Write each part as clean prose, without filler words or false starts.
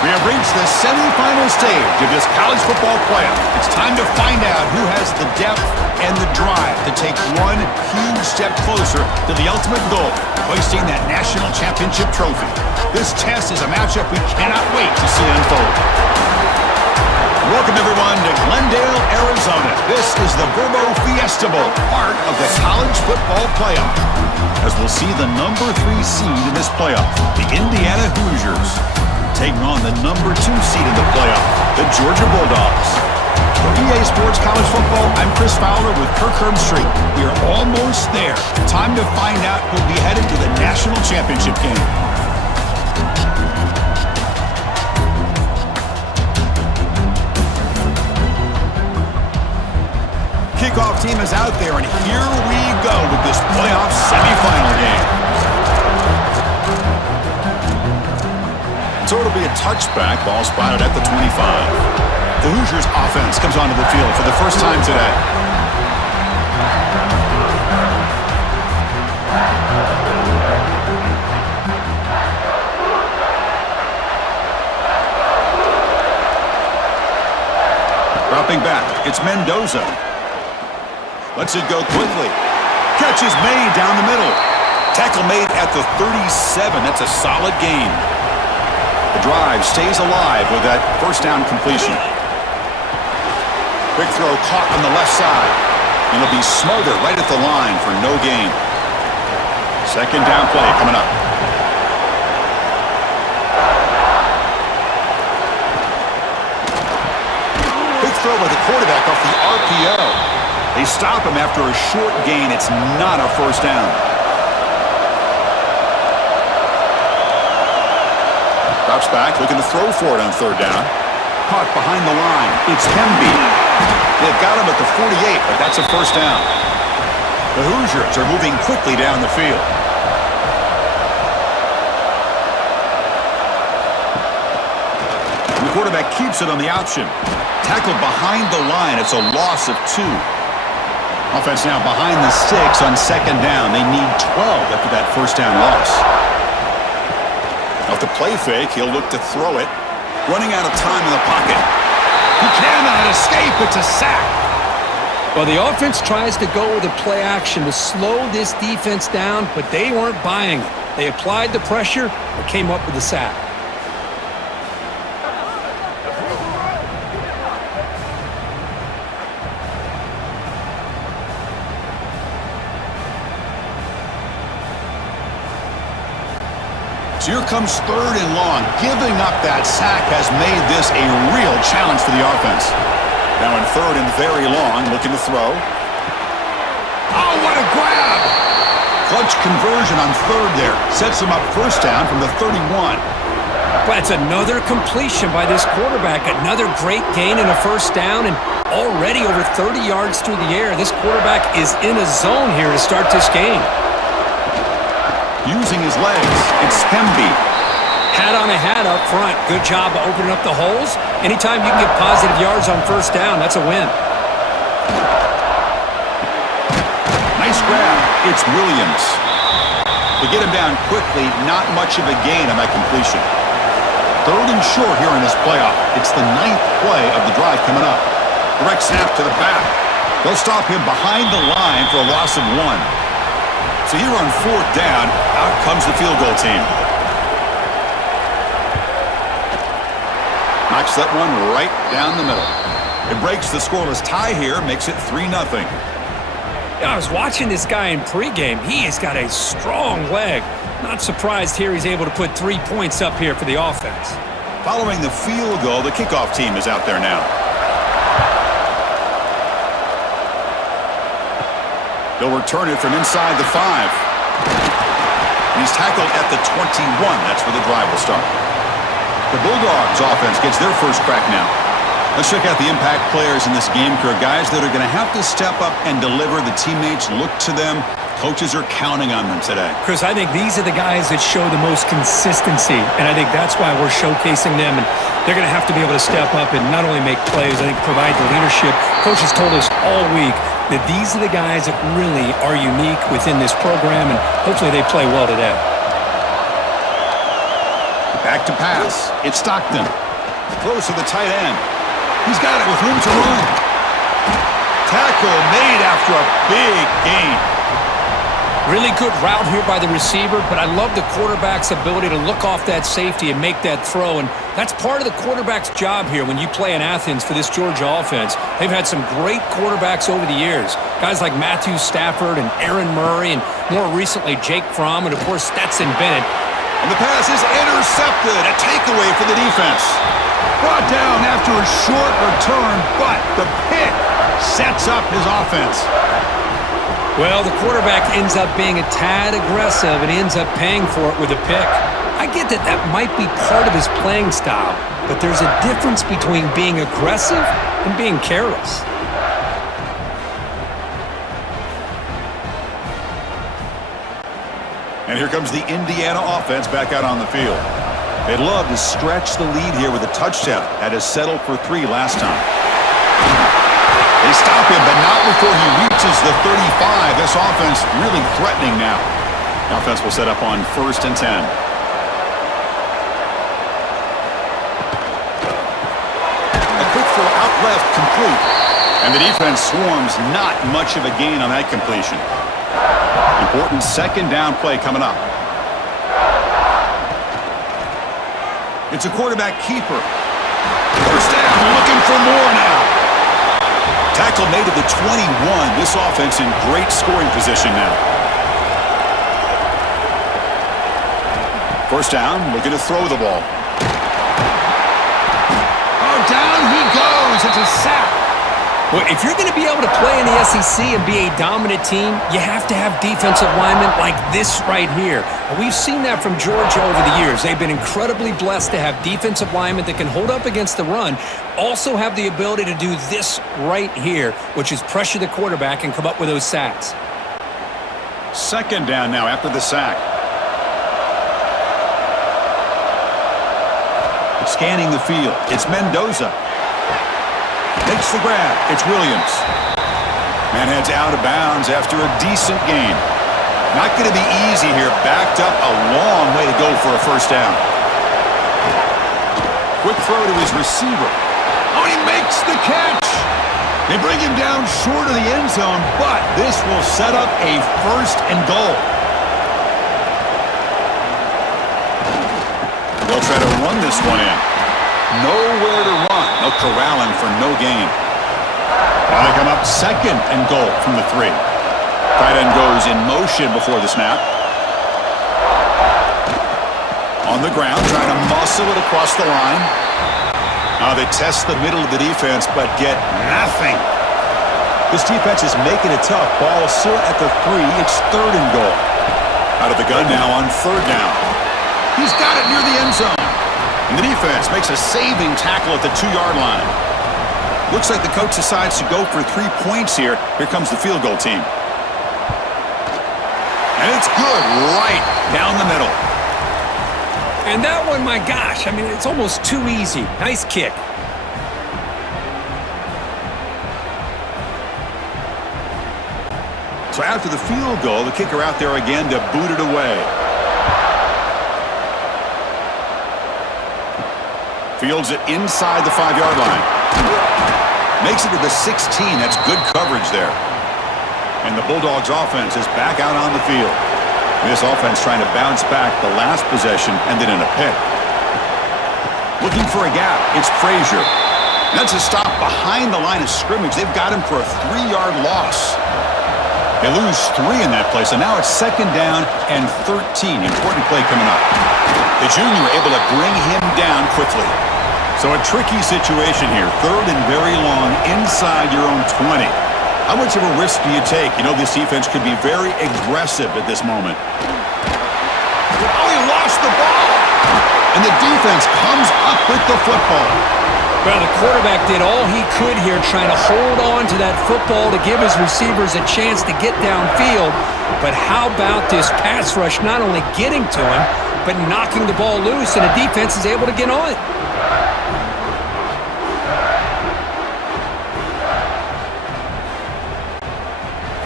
We have reached the semifinal stage of this college football playoff. It's time to find out who has the depth and the drive to take one huge step closer to the ultimate goal, hoisting that national championship trophy. This test is a matchup we cannot wait to see unfold. Welcome, everyone, to Glendale, Arizona. This is the Fiesta Bowl, part of the college football playoff, as we'll see the number 3 seed in this playoff, the Indiana Hoosiers, taking on the number 2 seed in the playoff, the Georgia Bulldogs. For EA Sports College Football, I'm Chris Fowler with Kirk Herbstreit. We are almost there. Time to find out who'll be headed to the national championship game. Kickoff team is out there, and here we go with this playoff semifinal game. So it'll be a touchback, ball spotted at the 25. The Hoosiers offense comes onto the field for the first time today. Dropping back, it's Mendoza. Lets it go quickly. Catch is made down the middle. Tackle made at the 37. That's a solid gain. The drive stays alive with that first down completion. Quick throw caught on the left side. And it'll be smothered right at the line for no gain. Second down play coming up. Quick throw by the quarterback off the RPO. They stop him after a short gain. It's not a first down. Drops back, looking to throw for it on third down. Caught behind the line. It's Hemby. They've got him at the 48, but that's a first down. The Hoosiers are moving quickly down the field. And the quarterback keeps it on the option. Tackled behind the line. It's a loss of 2. Offense now behind the sticks on second down. They need 12 after that first down loss. Off the play fake, he'll look to throw it. Running out of time in the pocket. He cannot escape. It's a sack. Well, the offense tries to go with a play action to slow this defense down, but they weren't buying it. They applied the pressure and came up with the sack. So here comes third and long. Giving up that sack has made this a real challenge for the offense. Now in third and very long, looking to throw. Oh, what a grab! Clutch conversion on third there. Sets him up first down from the 31. But it's another completion by this quarterback. Another great gain in a first down, and already over 30 yards through the air. This quarterback is in a zone here to start this game. Using his legs, it's Hemby. Hat on a hat up front. Good job of opening up the holes. Anytime you can get positive yards on first down, that's a win. Nice grab. It's Williams. To get him down quickly, not much of a gain on that completion. Third and short here in this playoff. It's the 9th play of the drive coming up. Direct snap to the back. They'll stop him behind the line for a loss of 1. So here on fourth down, out comes the field goal team. Knocks that one right down the middle. It breaks the scoreless tie here, makes it 3-0. I was watching this guy in pregame. He has got a strong leg. Not surprised here he's able to put 3 points up here for the offense. Following the field goal, the kickoff team is out there now. They'll return it from inside the 5. And he's tackled at the 21. That's where the drive will start. The Bulldogs offense gets their first crack now. Let's check out the impact players in this game, Kirk. Guys that are going to have to step up and deliver. The teammates look to them. Coaches are counting on them today. Chris, I think these are the guys that show the most consistency, and I think that's why we're showcasing them. And they're going to have to be able to step up and not only make plays, I think provide the leadership. Coach has told us all week that these are the guys that really are unique within this program, and hopefully they play well today. Back back to pass. It's Stockton. Throws to the tight end. He's got it with room to run. Tackle made after a big gain. Really good route here by the receiver, but I love the quarterback's ability to look off that safety and make that throw, and that's part of the quarterback's job here when you play in Athens for this Georgia offense. They've had some great quarterbacks over the years, guys like Matthew Stafford and Aaron Murray, and more recently Jake Fromm, and of course Stetson Bennett. And the pass is intercepted. A takeaway for the defense. Brought down after a short return, but the pick sets up his offense. Well, the quarterback ends up being a tad aggressive and ends up paying for it with a pick. I get that that might be part of his playing style, but there's a difference between being aggressive and being careless. And here comes the Indiana offense back out on the field. They'd love to stretch the lead here with a touchdown. Had to settle for 3 last time. They stop him, but not before he reaches the 35. This offense really threatening now. The offense will set up on 1st and 10. A quick throw out left, complete. And the defense swarms, not much of a gain on that completion. Important 2nd down play coming up. It's a quarterback keeper. 1st down, looking for more now. Tackle made at the 21. This offense in great scoring position now. 1st down, looking to throw the ball. Oh, down he goes. It's a sack. Well, if you're going to be able to play in the SEC and be a dominant team, you have to have defensive linemen like this right here. And we've seen that from Georgia over the years. They've been incredibly blessed to have defensive linemen that can hold up against the run, also have the ability to do this right here, which is pressure the quarterback and come up with those sacks. 2nd down now after the sack. Scanning the field. It's Mendoza. Makes the grab. It's Williams. Man heads out of bounds after a decent gain. Not going to be easy here. Backed up a long way to go for a 1st down. Quick throw to his receiver. Oh, he makes the catch. They bring him down short of the end zone, but this will set up a 1st and goal. They'll try to run this one in. Nowhere to run. They'll corral him for no gain. Now they come up 2nd and goal from the 3. Tight end goes in motion before the snap. On the ground, trying to muscle it across the line. Now they test the middle of the defense, but get nothing. This defense is making it tough. Ball still at the 3. It's 3rd and goal. Out of the gun now on 3rd down. He's got it near the end zone. And the defense makes a saving tackle at the 2-yard line. Looks like the coach decides to go for 3 points here. Here comes the field goal team. And it's good right down the middle. And that one, my gosh, I mean, it's almost too easy. Nice kick. So after the field goal, the kicker out there again to boot it away. Fields it inside the 5-yard line. Makes it to the 16. That's good coverage there. And the Bulldogs offense is back out on the field. This offense trying to bounce back. The last possession ended in a pick. Looking for a gap. It's Frazier. That's a stop behind the line of scrimmage. They've got him for a 3-yard loss. They lose 3 in that play, so now it's 2nd down and 13. Important play coming up. The junior able to bring him down quickly. So a tricky situation here. 3rd and very long inside your own 20. How much of a risk do you take? You know this defense could be very aggressive at this moment. Oh, he lost the ball. And the defense comes up with the football. Well, the quarterback did all he could here trying to hold on to that football to give his receivers a chance to get downfield. But how about this pass rush not only getting to him, but knocking the ball loose, and the defense is able to get on it.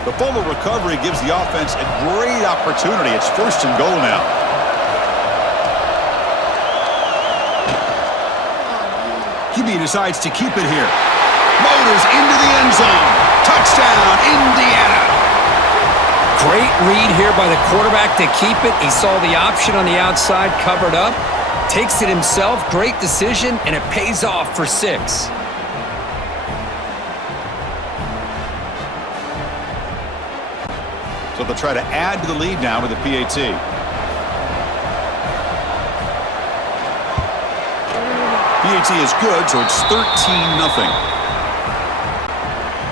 The fumble recovery gives the offense a great opportunity. It's 1st and goal now. QB decides to keep it here. Motors into the end zone. Touchdown, Indiana. Great read here by the quarterback to keep it. He saw the option on the outside covered up. Takes it himself. Great decision, and it pays off for 6. So they'll try to add to the lead now with the PAT. PAT is good, so it's 13-0.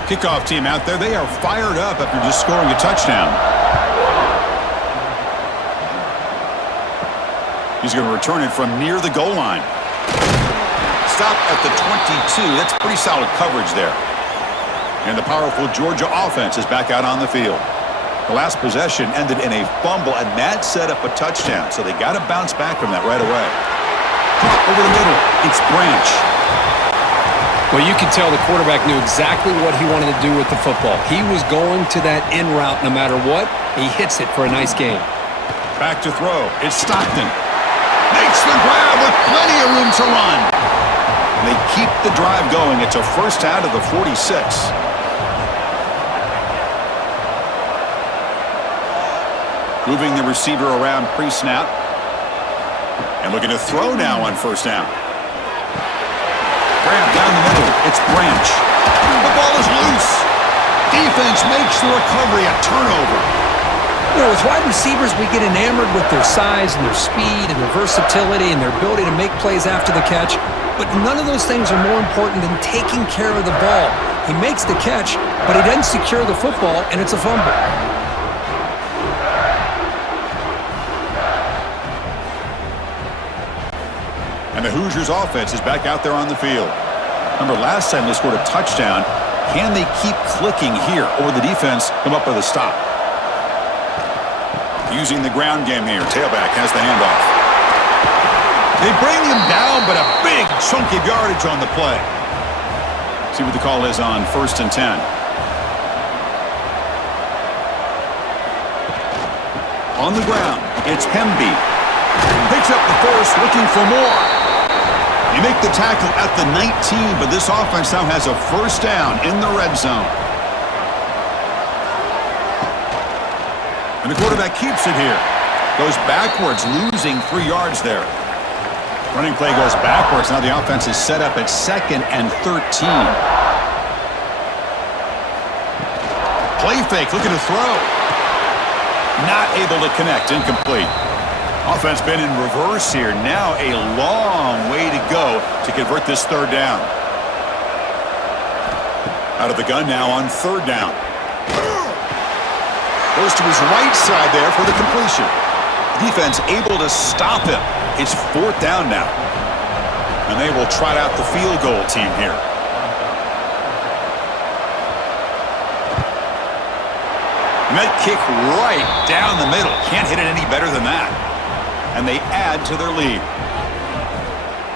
Kickoff team out there. They are fired up after just scoring a touchdown. He's going to return it from near the goal line. Stop at the 22. That's pretty solid coverage there. And the powerful Georgia offense is back out on the field. The last possession ended in a fumble, and that set up a touchdown. So they got to bounce back from that right away. Drop over the middle. It's Branch. Well, you could tell the quarterback knew exactly what he wanted to do with the football. He was going to that in route no matter what. He hits it for a nice gain. Back to throw. It's Stockton. Makes the grab with plenty of room to run. They keep the drive going. It's a first down to the 46. Moving the receiver around pre-snap. And looking to throw now on first down. Grab down the middle. It's Branch. The ball is loose. Defense makes the recovery a turnover. You know, with wide receivers, we get enamored with their size and their speed and their versatility and their ability to make plays after the catch. But none of those things are more important than taking care of the ball. He makes the catch, but he doesn't secure the football, and it's a fumble. And the Hoosiers offense is back out there on the field. Remember, last time they scored a touchdown. Can they keep clicking here, or will the defense come up with a stop? Using the ground game here. Tailback has the handoff. They bring him down, but a big chunk of yardage on the play. See what the call is on 1st and 10. On the ground, it's Hemby. Picks up the first, looking for more. They make the tackle at the 19, but this offense now has a first down in the red zone. And the quarterback keeps it here. Goes backwards, losing 3 yards there. Running play goes backwards. Now the offense is set up at 2nd and 13. Play fake, looking to throw. Not able to connect, incomplete. Offense been in reverse here. Now a long way to go to convert this 3rd down. Out of the gun now on 3rd down. Goes to his right side there for the completion. Defense able to stop him. It's 4th down now. And they will trot out the field goal team here. And that kick right down the middle. Can't hit it any better than that. And they add to their lead.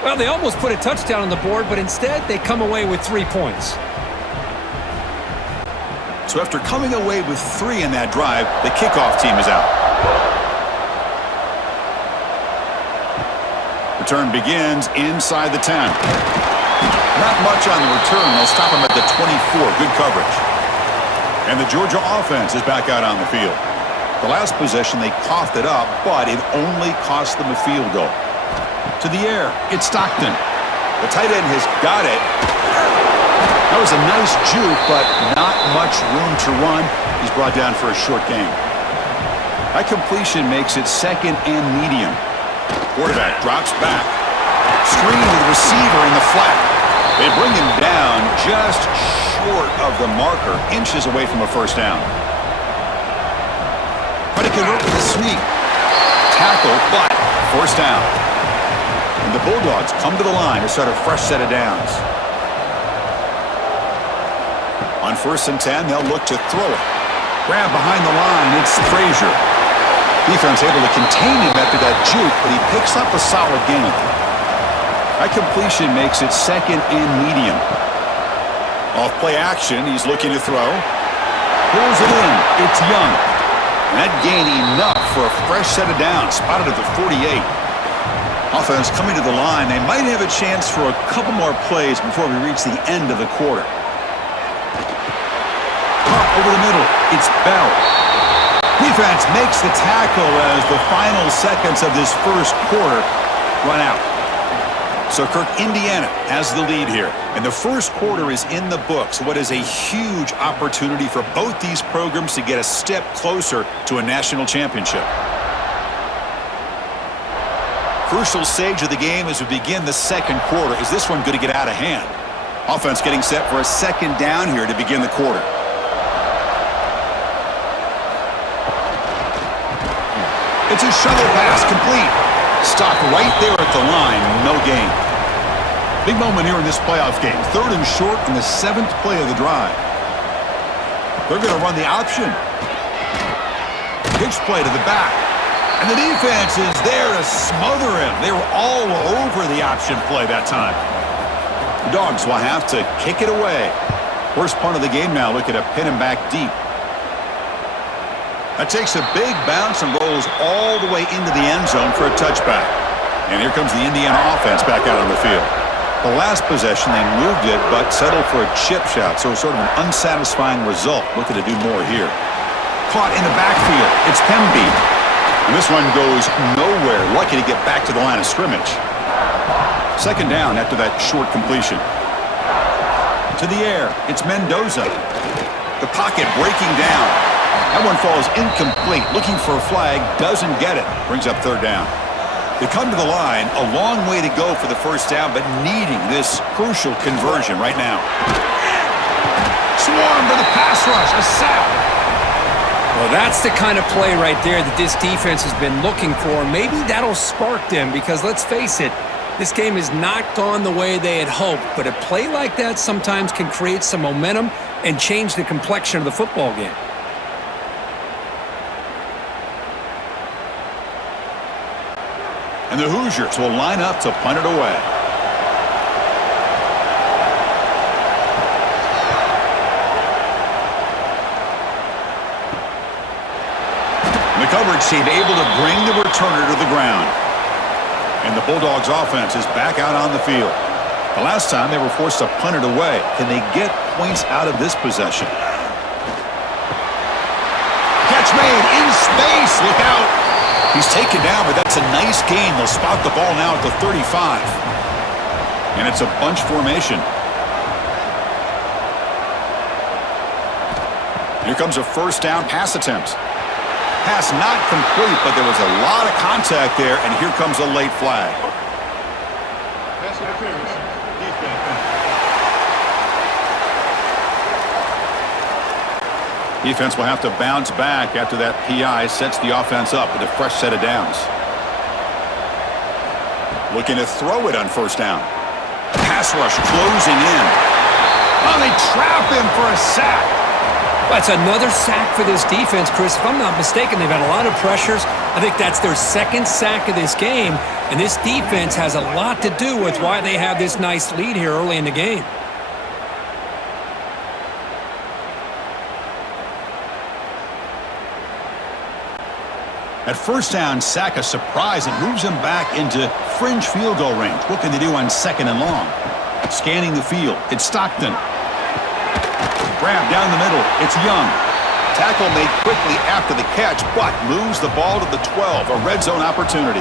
Well, they almost put a touchdown on the board, but instead they come away with 3 points. So after coming away with 3 in that drive, the kickoff team is out. Return begins inside the 10. Not much on the return. They'll stop him at the 24. Good coverage. And the Georgia offense is back out on the field. The last possession, they coughed it up, but it only cost them a field goal. To the air, it's Stockton. The tight end has got it. That was a nice juke, but not much room to run. He's brought down for a short gain. That completion makes it 2nd and medium. Quarterback drops back. Screen to the receiver in the flat. They bring him down just short of the marker, inches away from a first down. Try to convert with a sneak. Tackle, but first down. And the Bulldogs come to the line to start a fresh set of downs. On 1st and 10, they'll look to throw it. Grab behind the line, it's Frazier. Defense able to contain him after that juke, but he picks up a solid gain. That completion makes it 2nd and medium. Off play action, he's looking to throw. Pulls it in, it's Young. And that gained enough for a fresh set of downs, spotted at the 48. Offense coming to the line. They might have a chance for a couple more plays before we reach the end of the quarter. Up over the middle. It's Bell. Defense makes the tackle as the final seconds of this first quarter run out. So, Kirk, Indiana has the lead here. And the first quarter is in the books. What is a huge opportunity for both these programs to get a step closer to a national championship. Crucial stage of the game as we begin the second quarter. Is this one going to get out of hand? Offense getting set for a second down here to begin the quarter. It's a shuttle pass complete. Stopped right there at the line. No gain. Big moment here in this playoff game. 3rd and short on the 7th play of the drive. They're going to run the option. Pitch play to the back. And the defense is there to smother him. They were all over the option play that time. The Dogs will have to kick it away. First punt of the game now. Looking to pin him back deep. That takes a big bounce and rolls all the way into the end zone for a touchback. And here comes the Indiana offense back out on the field. The last possession, they moved it, but settled for a chip shot, so sort of an unsatisfying result. Looking to do more here. Caught in the backfield. It's Pemby. And this one goes nowhere. Lucky to get back to the line of scrimmage. Second down after that short completion. To the air. It's Mendoza. The pocket breaking down. That one falls incomplete. Looking for a flag. Doesn't get it. Brings up 3rd down. They come to the line. A long way to go for the first down, but needing this crucial conversion right now. Swarm to the pass rush. A sack. Well, that's the kind of play right there that this defense has been looking for. Maybe that'll spark them because, let's face it, this game has not gone the way they had hoped. But a play like that sometimes can create some momentum and change the complexion of the football game. And the Hoosiers will line up to punt it away. The coverage team able to bring the returner to the ground. And the Bulldogs offense is back out on the field. The last time they were forced to punt it away. Can they get points out of this possession? Catch made in space. Look out. He's taken down, but that's a nice gain. They'll spot the ball now at the 35. And it's a bunch formation. Here comes a first down pass attempt. Pass not complete, but there was a lot of contact there, and here comes a late flag. Pass interference. Defense will have to bounce back after that PI sets the offense up with a fresh set of downs. Looking to throw it on first down. Pass rush closing in. Oh, they trap him for a sack. That's another sack for this defense, Chris. If I'm not mistaken, they've had a lot of pressures. I think that's their 2nd sack of this game. And this defense has a lot to do with why they have this nice lead here early in the game. At first down, sack a surprise. It moves him back into fringe field goal range. What can they do on 2nd and long? Scanning the field. It's Stockton. Grab down the middle. It's Young. Tackle made quickly after the catch, but moves the ball to the 12. A red zone opportunity.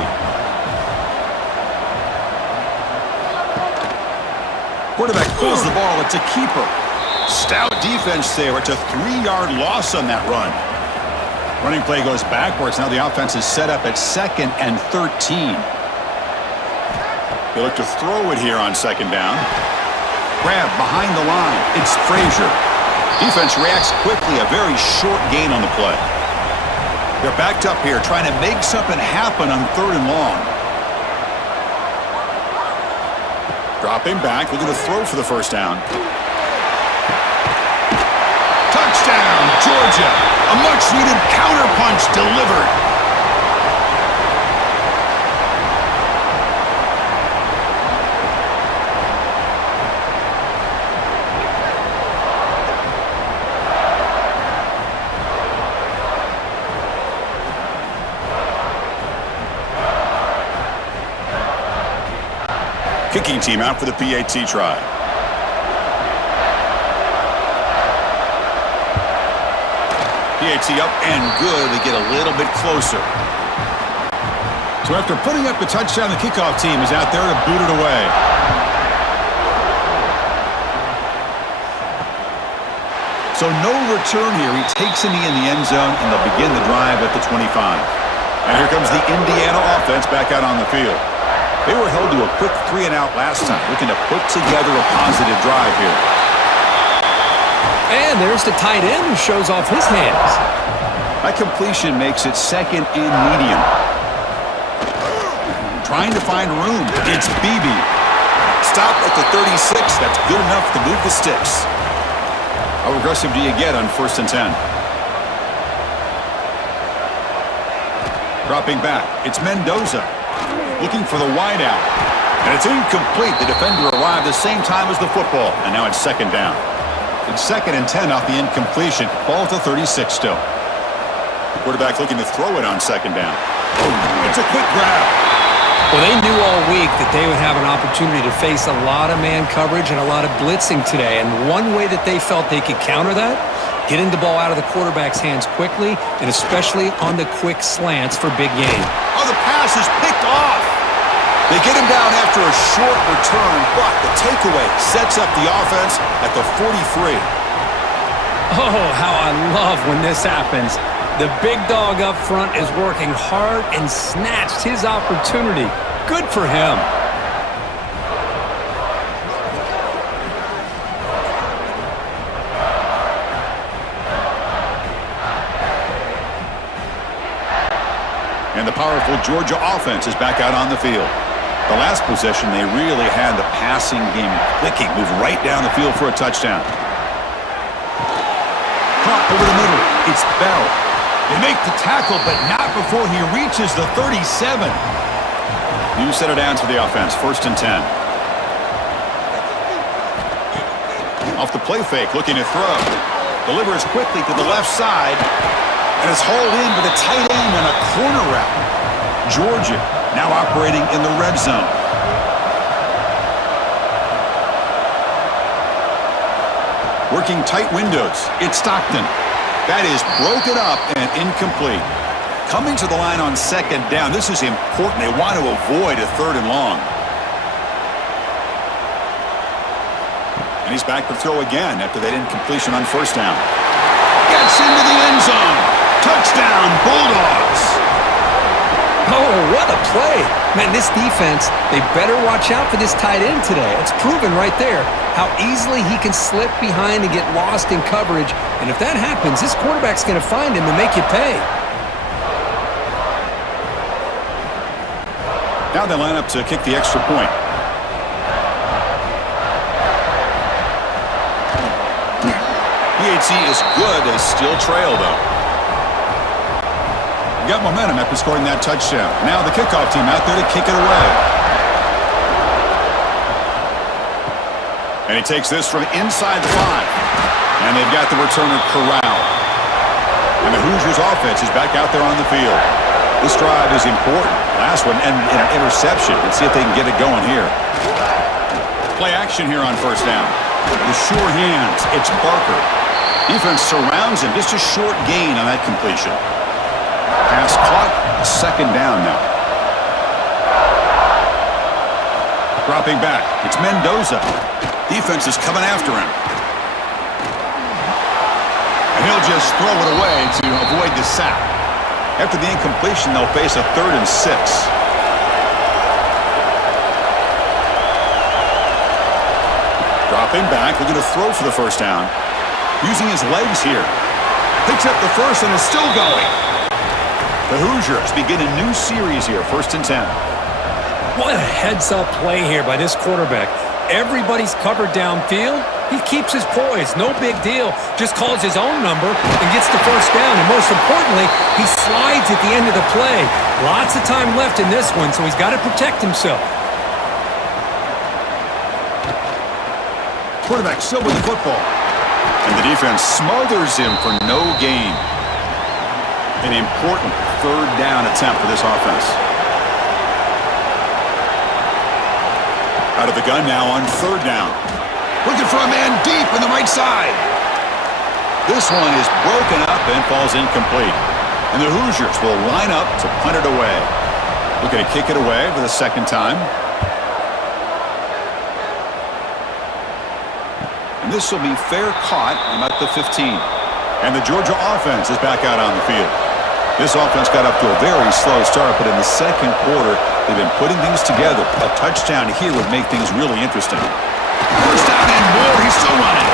Quarterback pulls the ball. It's a keeper. Stout defense there. It's a 3-yard loss on that run. Running play goes backwards. Now the offense is set up at 2nd and 13. They look to throw it here on 2nd down. Grab behind the line. It's Frazier. Defense reacts quickly. A very short gain on the play. They're backed up here trying to make something happen on 3rd and long. Dropping back. Looking to throw for the first down. Touchdown, Georgia. A much-needed counterpunch delivered. kicking team out for the PAT try. PAT up and good. They get a little bit closer. So after putting up the touchdown, the kickoff team is out there to boot it away. So no return here. He takes a knee in the end zone, and they'll begin the drive at the 25. And here comes the Indiana offense back out on the field. They were held to a quick 3-and-out last time, looking to put together a positive drive here. And there's the tight end who shows off his hands. That completion makes it second and medium. Trying to find room. It's Beebe. Stop at the 36. That's good enough to move the sticks. How aggressive do you get on 1st and 10? Dropping back. It's Mendoza. Looking for the wideout. And it's incomplete. The defender arrived the same time as the football. And now it's 2nd down. It's 2nd and 10 off the incompletion. Ball at the 36 still. Quarterback looking to throw it on 2nd down. Oh, it's a quick grab. Well, they knew all week that they would have an opportunity to face a lot of man coverage and a lot of blitzing today. And one way that they felt they could counter that, getting the ball out of the quarterback's hands quickly, and especially on the quick slants for big gain. Oh, the pass is picked off. They get him down after a short return, but the takeaway sets up the offense at the 43. Oh, how I love when this happens. The big dog up front is working hard and snatched his opportunity. Good for him. And the powerful Georgia offense is back out on the field. The last possession, they really had the passing game clicking, moved right down the field for a touchdown. Caught over the middle. It's Bell. They make the tackle, but not before he reaches the 37. New set of downs for the offense. 1st and 10. Off the play fake, looking to throw. Delivers quickly to the left side. And it's hauled in with a tight end and a corner route. Georgia now operating in the red zone. Working tight windows. It's Stockton. That is broken up and incomplete. Coming to the line on 2nd down. This is important. They want to avoid a 3rd and long. And he's back to throw again after that incompletion on 1st down. Gets into the end zone. Touchdown, Bulldogs. Oh, what a play. Man, this defense, they better watch out for this tight end today. It's proven right there how easily he can slip behind and get lost in coverage. And if that happens, this quarterback's going to find him and make you pay. Now they line up to kick the extra point. PAT is good. They still trail, though. Got momentum after scoring that touchdown. Now the kickoff team out there to kick it away. And he takes this from inside the 5. And they've got the returner corralled. And the Hoosiers offense is back out there on the field. This drive is important. Last one and an interception. Let's see if they can get it going here. Play action here on 1st down. The sure hands. It's Barker. Defense surrounds him. Just a short gain on that completion. Pass caught. 2nd down now. Dropping back. It's Mendoza. Defense is coming after him. And he'll just throw it away to avoid the sack. After the incompletion, they'll face a 3rd and 6. Dropping back. Looking to throw for the 1st down. Using his legs here. Picks up the 1st and is still going. The Hoosiers begin a new series here, 1st and 10. What a heads-up play here by this quarterback. Everybody's covered downfield. He keeps his poise. No big deal. Just calls his own number and gets the 1st down. And most importantly, he slides at the end of the play. Lots of time left in this one, so he's got to protect himself. Quarterback still with the football. And the defense smothers him for no gain. An important 3rd down attempt for this offense. Out of the gun now on third down. Looking for a man deep in the right side. This one is broken up and falls incomplete. And the Hoosiers will line up to punt it away. Looking to kick it away for the second time. And this will be fair caught about the 15. And the Georgia offense is back out on the field. This offense got up to a very slow start, but in the second quarter, they've been putting things together. A touchdown here would make things really interesting. First down and more. He's still running.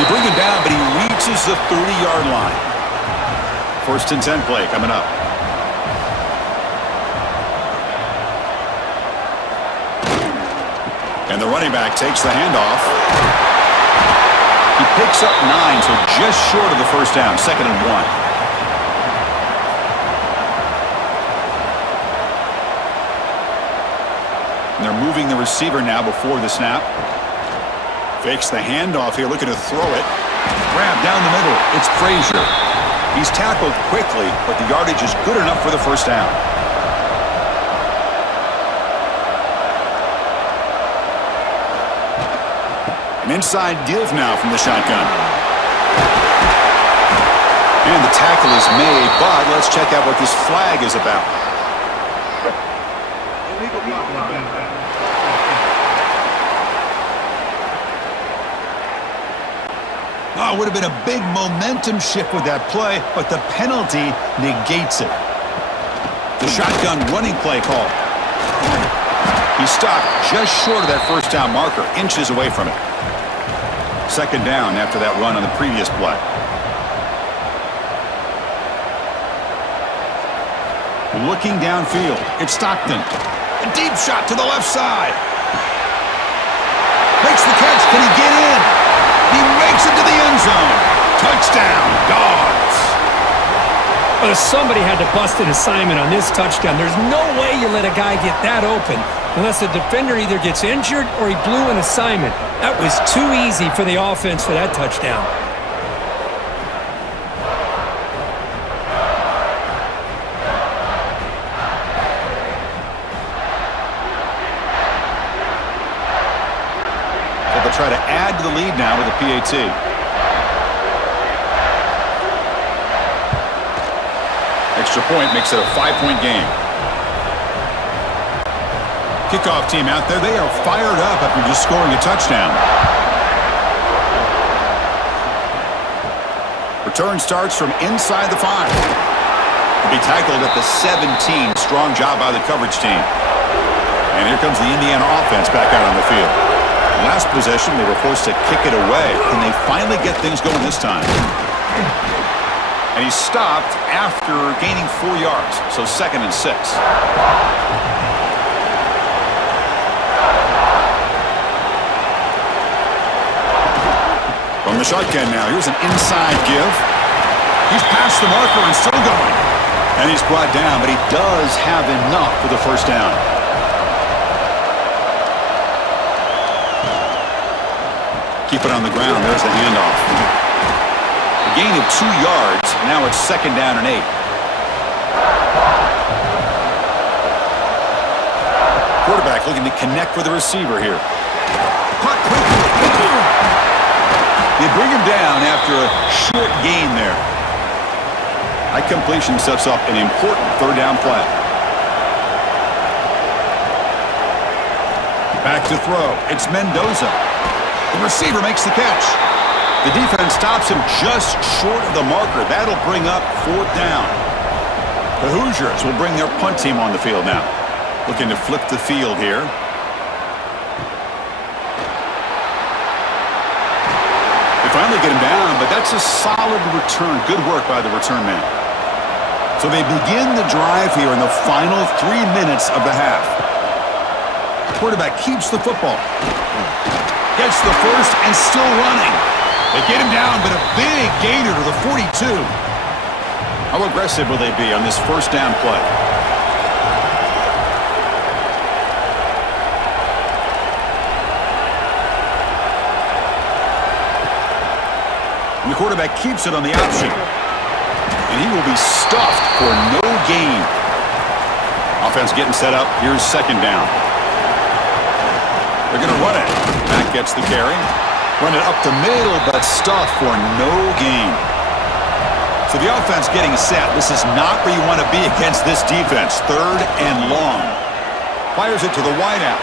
They bring him down, but he reaches the 30-yard line. First and 10 play coming up. And the running back takes the handoff. He picks up 9, so just short of the first down. Second and 1. And they're moving the receiver now before the snap. Fakes the handoff here, looking to throw it. Grab down the middle. It's Frazier. He's tackled quickly, but the yardage is good enough for the first down. An inside give now from the shotgun. And the tackle is made, but let's check out what this flag is about. Oh, it would have been a big momentum shift with that play, but the penalty negates it. The shotgun running play call. He stopped just short of that first down marker, inches away from it. Second down after that run on the previous play. Looking downfield, it's Stockton. A deep shot to the left side. Makes the catch. Can he get in? He makes it to the end zone. Touchdown, Dogs. Well, somebody had to bust an assignment on this touchdown. There's no way you let a guy get that open unless the defender either gets injured or he blew an assignment. That was too easy for the offense for that touchdown. Try to add to the lead now with a PAT. Extra point makes it a 5-point game. Kickoff team out there. They are fired up after just scoring a touchdown. Return starts from inside the 5. He'll be tackled at the 17. Strong job by the coverage team. And here comes the Indiana offense back out on the field. Last possession, they were forced to kick it away. Can they finally get things going this time? And he stopped after gaining 4 yards, so second and 6. From the shotgun now, here's an inside give. He's past the marker and still going. And he's brought down, but he does have enough for the first down. Keep it on the ground. There's the handoff. A gain of 2 yards. Now it's second down and 8. Quarterback looking to connect with the receiver here. Caught quickly. They bring him down after a short gain there. High completion sets up an important third down play. Back to throw. It's Mendoza. The receiver makes the catch. The defense stops him just short of the marker. That'll bring up fourth down. The Hoosiers will bring their punt team on the field now. Looking to flip the field here. They finally get him down, but that's a solid return. Good work by the return man. So they begin the drive here in the final 3 minutes of the half. Quarterback keeps the football. Gets the first and still running. They get him down, but a big gainer to the 42. How aggressive will they be on this first down play? And the quarterback keeps it on the option. And he will be stuffed for no gain. Offense getting set up. Here's second down. They're going to run it. Back gets the carry. Run it up the middle, but stuffed for no gain. So the offense getting set. This is not where you want to be against this defense. 3rd and long. Fires it to the wideout.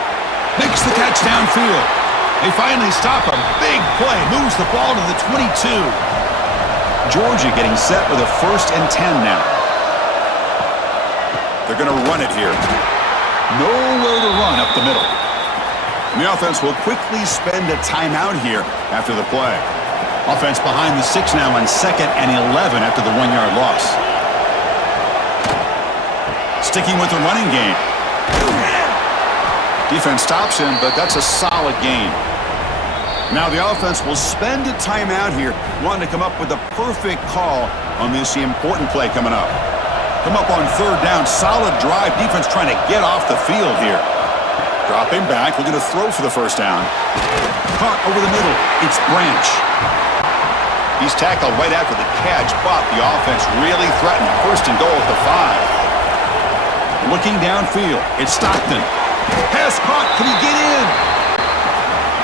Makes the catch downfield. They finally stop a big play. Moves the ball to the 22. Georgia getting set with a 1st and 10 now. They're going to run it here. Nowhere to run up the middle. And the offense will quickly spend a timeout here after the play. Offense behind the 6 now on 2nd and 11 after the 1-yard loss. Sticking with the running game. Defense stops him, but that's a solid gain. Now the offense will spend a timeout here, wanting to come up with a perfect call on this important play coming up. Come up on 3rd down, solid drive. Defense trying to get off the field here. Dropping back, looking to throw for the 1st down. Caught over the middle. It's Branch. He's tackled right after the catch, but the offense really threatened. 1st and goal at the 5. Looking downfield, it's Stockton. Pass caught. Can he get in?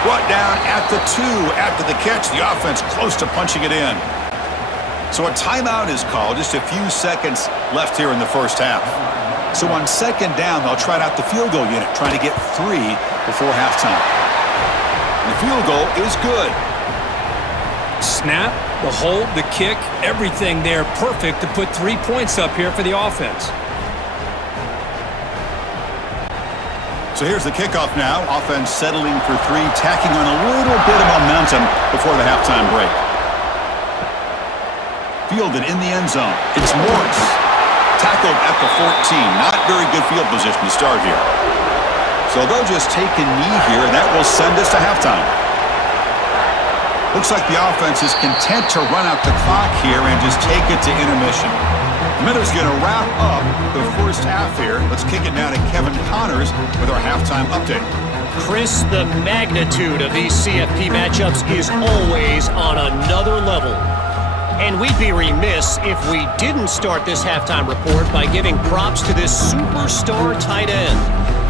Brought down at the 2 after the catch. The offense close to punching it in. So a timeout is called. Just a few seconds left here in the 1st half. So on 2nd down, they'll try out the field goal unit, trying to get 3 before halftime. And the field goal is good. Snap, the hold, the kick, everything there perfect to put 3 points up here for the offense. So here's the kickoff now. Offense settling for 3, tacking on a little bit of momentum before the halftime break. Fielded in the end zone. It's Morris. Tackled at the 14. Not very good field position to start here. So they'll just take a knee here, and that will send us to halftime. Looks like the offense is content to run out the clock here and just take it to intermission. Miller's going to wrap up the 1st half here. Let's kick it now to Kevin Connors with our halftime update. Chris, the magnitude of these CFP matchups is always on another level. And we'd be remiss if we didn't start this halftime report by giving props to this superstar tight end.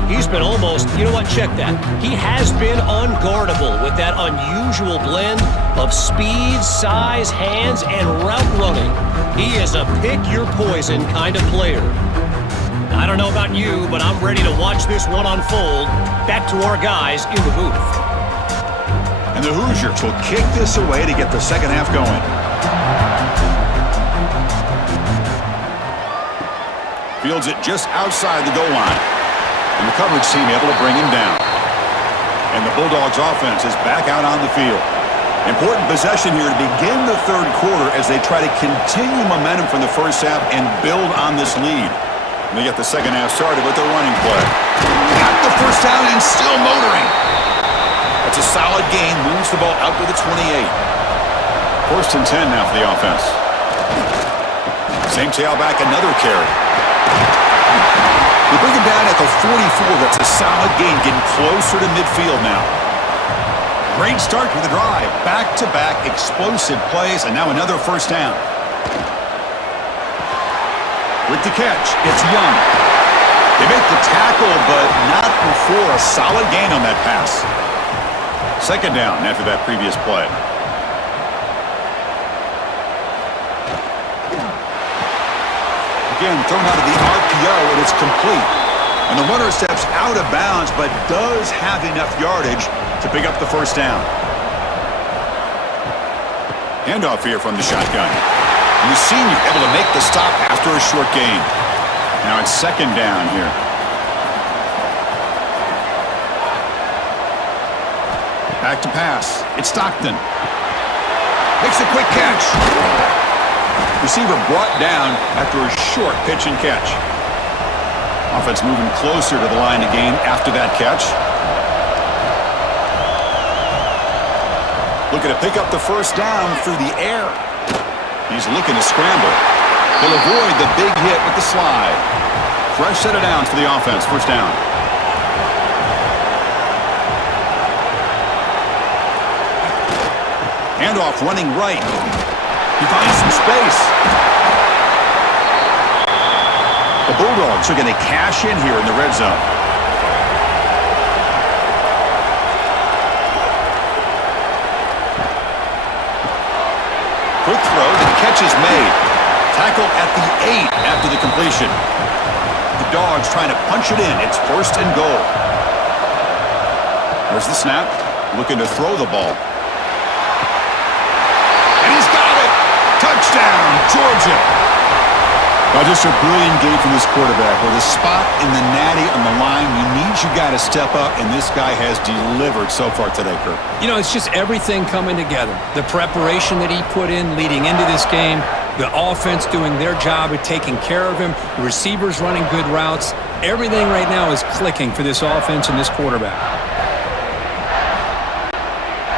He's been almost, you know what, check that. He has been unguardable with that unusual blend of speed, size, hands, and route running. He is a pick-your-poison kind of player. I don't know about you, but I'm ready to watch this one unfold. Back to our guys in the booth. And the Hoosiers will kick this away to get the 2nd half going. Fields it just outside the goal line. And the coverage team able to bring him down. And the Bulldogs offense is back out on the field. Important possession here to begin the 3rd quarter as they try to continue momentum from the 1st half and build on this lead. And they get the 2nd half started with their running play. Got the 1st down and still motoring. That's a solid gain. Moves the ball out to the 28. 1st and 10 now for the offense. Same tailback, another carry. They bring him down at the 44. That's a solid gain, getting closer to midfield now. Great start to the drive. Back-to-back explosive plays, and now another 1st down. With the catch, it's Young. They make the tackle, but not before a solid gain on that pass. 2nd down after that previous play. Again, thrown out of the RPO, and it's complete. And the runner steps out of bounds, but does have enough yardage to pick up the 1st down. Handoff here from the shotgun. And the senior able to make the stop after a short gain. Now it's 2nd down here. Back to pass. It's Stockton. Makes a quick catch. Receiver brought down after a short pitch and catch. Offense moving closer to the line to gain after that catch. Looking to pick up the 1st down through the air. He's looking to scramble. He'll avoid the big hit with the slide. Fresh set of downs for the offense. 1st down. Handoff running right. He finds some space. The Bulldogs are going to cash in here in the red zone. catch is made. Tackle at the 8 after the completion. The Dogs trying to punch it in. It's 1st and goal. There's the snap. Looking to throw the ball. And he's got it! Touchdown, Georgia! Well, just a brilliant game from this quarterback. With a spot in the natty on the line, you need your guy to step up, and this guy has delivered so far today, Kurt. You know, it's just everything coming together. The preparation that he put in leading into this game, the offense doing their job at taking care of him, the receivers running good routes. Everything right now is clicking for this offense and this quarterback.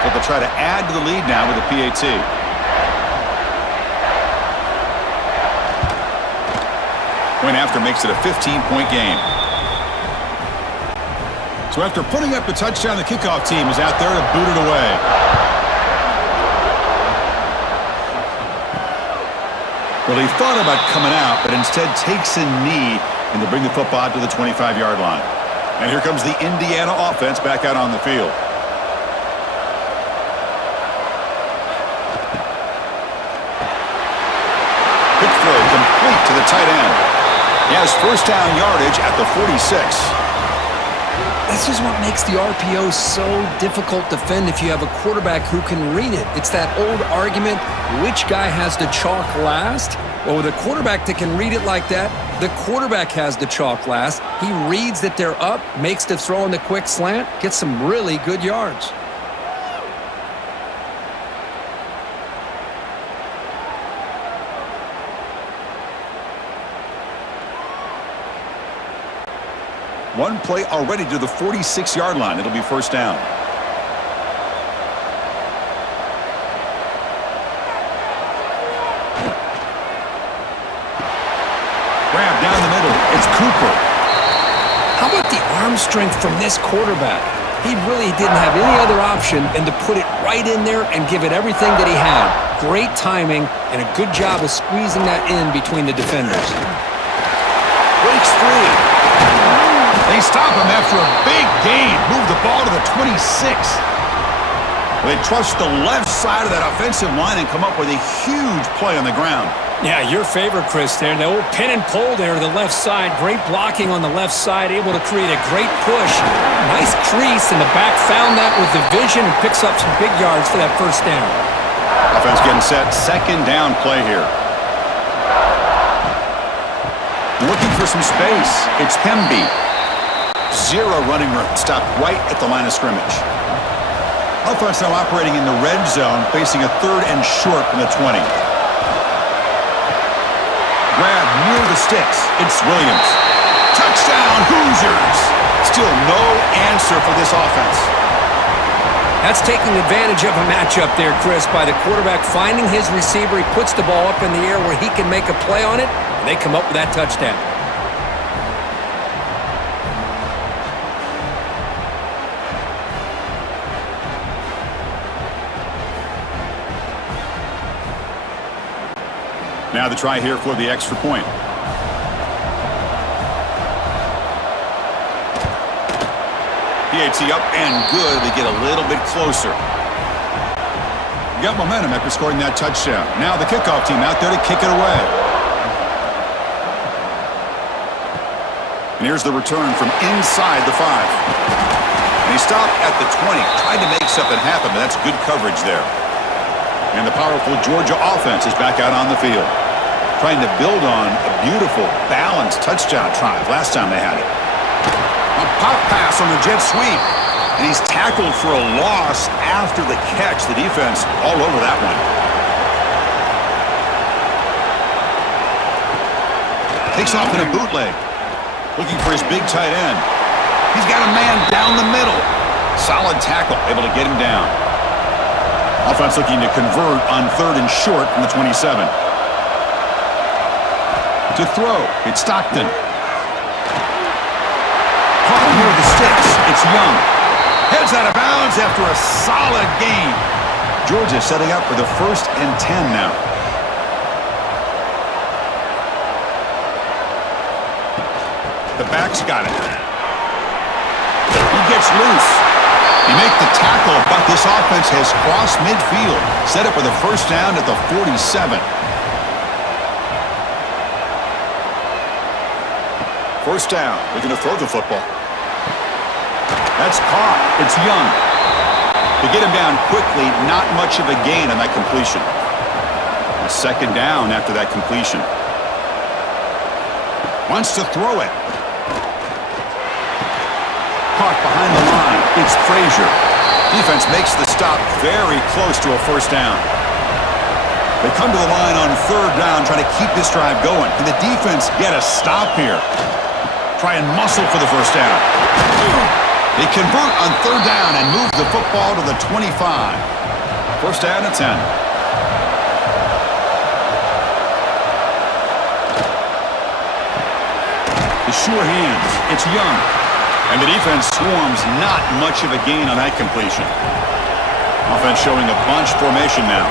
So they'll try to add to the lead now with a PAT. Point after makes it a 15-point game. So after putting up the touchdown, the kickoff team is out there to boot it away. Well, he thought about coming out, but instead takes a knee, and they bring the football to the 25-yard line. And here comes the Indiana offense back out on the field. Quick throw complete to the tight end. He has 1st down yardage at the 46. This is what makes the RPO so difficult to defend if you have a quarterback who can read it. It's that old argument, which guy has the chalk last? Well, with a quarterback that can read it like that, the quarterback has the chalk last. He reads that they're up, makes the throw in the quick slant, gets some really good yards. One play already to the 46-yard line. It'll be 1st down. Grab down the middle. It's Cooper. How about the arm strength from this quarterback? He really didn't have any other option than to put it right in there and give it everything that he had. Great timing and a good job of squeezing that in between the defenders. Breaks free. They stop him after a big gain. Move the ball to the 26. They trust the left side of that offensive line and come up with a huge play on the ground. Yeah, your favorite, Chris, there. The old pin and pull there to the left side. Great blocking on the left side, able to create a great push. Nice crease, and the back found that with the vision and picks up some big yards for that 1st down. Offense getting set. 2nd down play here. Looking for some space. It's Hemby. 0 running room. Stopped right at the line of scrimmage. Offense now operating in the red zone, facing a 3rd and short from the 20. Grab near the sticks. It's Williams. Touchdown, Hoosiers! Still no answer for this offense. That's taking advantage of a matchup there, Chris, by the quarterback finding his receiver. He puts the ball up in the air where he can make a play on it, and they come up with that touchdown. Now the try here for the extra point. PAT up and good. They get a little bit closer. Got momentum after scoring that touchdown. Now the kickoff team out there to kick it away. And here's the return from inside the 5. And he stopped at the 20. Tried to make something happen, but that's good coverage there. And the powerful Georgia offense is back out on the field, trying to build on a beautiful, balanced touchdown drive last time they had it. A pop pass on the jet sweep, and he's tackled for a loss after the catch. The defense all over that one. Takes off in a bootleg, looking for his big tight end. He's got a man down the middle. Solid tackle, able to get him down. Offense looking to convert on 3rd and short from the 27. To throw, it's Stockton. Caught near the sticks, it's Young. Heads out of bounds after a solid gain. Georgia setting up for the 1st and 10 now. The back's got it. He gets loose. You make the tackle, but this offense has crossed midfield. Set up for the 1st down at the 47. First down. They're going to throw the football. That's caught. It's Young. To get him down quickly, not much of a gain on that completion. A second down after that completion. Wants to throw it. Caught behind the line. It's Frazier. Defense makes the stop very close to a first down. They come to the line on third down trying to keep this drive going. Can the defense get a stop here? Try and muscle for the first down. They convert on third down and move the football to the 25. First down and 10. The sure hands. It's Young. And the defense swarms, not much of a gain on that completion. Offense showing a bunch formation now.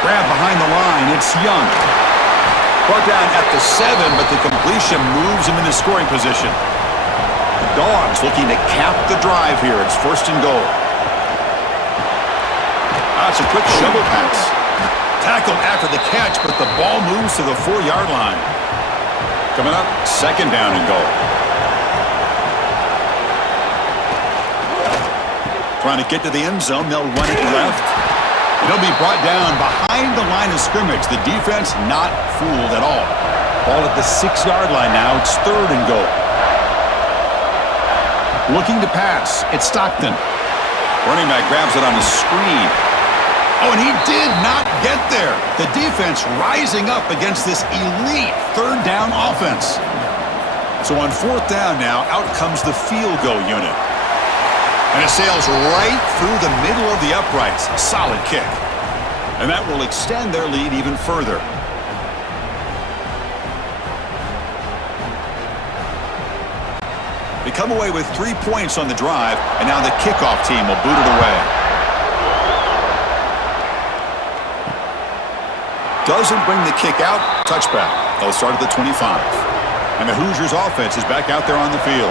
Grab behind the line. It's Young. Brought down at the 7, but the completion moves him into scoring position. The Dogs looking to cap the drive here. It's first and goal. That's a quick shovel pass. Tackled after the catch, but the ball moves to the 4-yard line. Coming up, second down and goal. Trying to get to the end zone. They'll run it left. It'll be brought down behind the line of scrimmage. The defense not fooled at all. Ball at the 6-yard line now. It's third and goal. Looking to pass. It's Stockton. Running back grabs it on the screen. Oh, and he did not get there. The defense rising up against this elite third down offense. So on fourth down now, out comes the field goal unit. And it sails right through the middle of the uprights. Solid kick. And that will extend their lead even further. They come away with 3 points on the drive, and now the kickoff team will boot it away. Doesn't bring the kick out. Touchback. They'll start at the 25. And the Hoosiers offense is back out there on the field.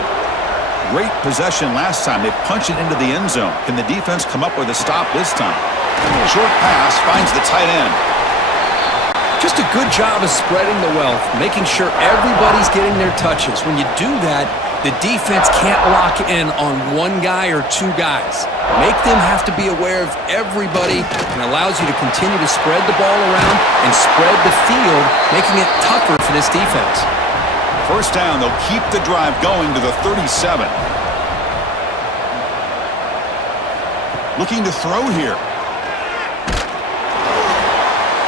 Great possession last time. They punch it into the end zone. Can the defense come up with a stop this time? Short pass finds the tight end. Just a good job of spreading the wealth, making sure everybody's getting their touches. When you do that, the defense can't lock in on one guy or two guys. Make them have to be aware of everybody, and allows you to continue to spread the ball around and spread the field, making it tougher for this defense. First down, they'll keep the drive going to the 37. Looking to throw here.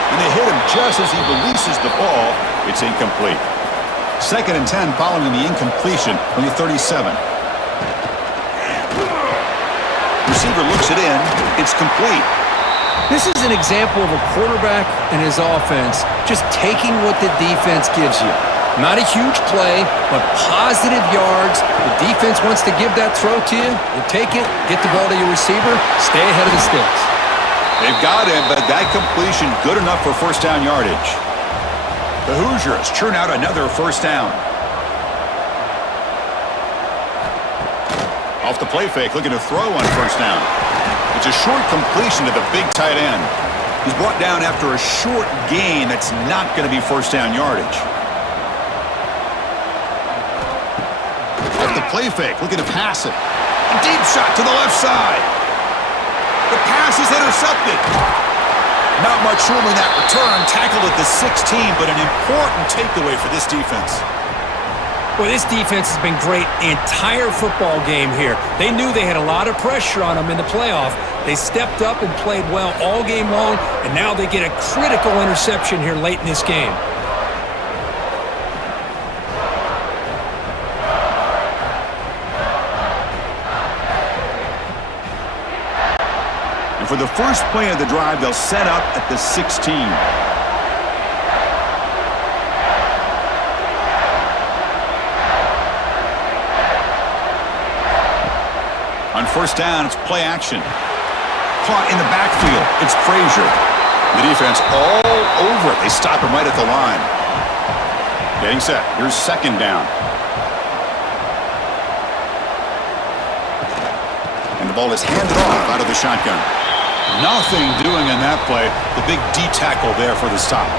And they hit him just as he releases the ball. It's incomplete. Second and 10 following the incompletion from the 37. Receiver looks it in. It's complete. This is an example of a quarterback and his offense just taking what the defense gives you. Not a huge play, but positive yards. The defense wants to give that throw to you. You take it, get the ball to your receiver, stay ahead of the sticks. They've got him, but that completion good enough for first down yardage. The Hoosiers churn out another first down. Off the play fake, looking to throw on first down. It's a short completion to the big tight end. He's brought down after a short gain that's not going to be first down yardage. Off the play fake, looking to pass it. A deep shot to the left side. The pass is intercepted. Not much room in that return. Tackled at the 16, but an important takeaway for this defense. Well, this defense has been great the entire football game here. They knew they had a lot of pressure on them in the playoff. They stepped up and played well all game long, and now they get a critical interception here late in this game. And for the first play of the drive, they'll set up at the 16. On first down, it's play action. Caught in the backfield. It's Frazier. The defense all over it. They stop him right at the line. Getting set. Here's second down. And the ball is handed off out of the shotgun. Nothing doing in that play. The big D tackle there for the stop.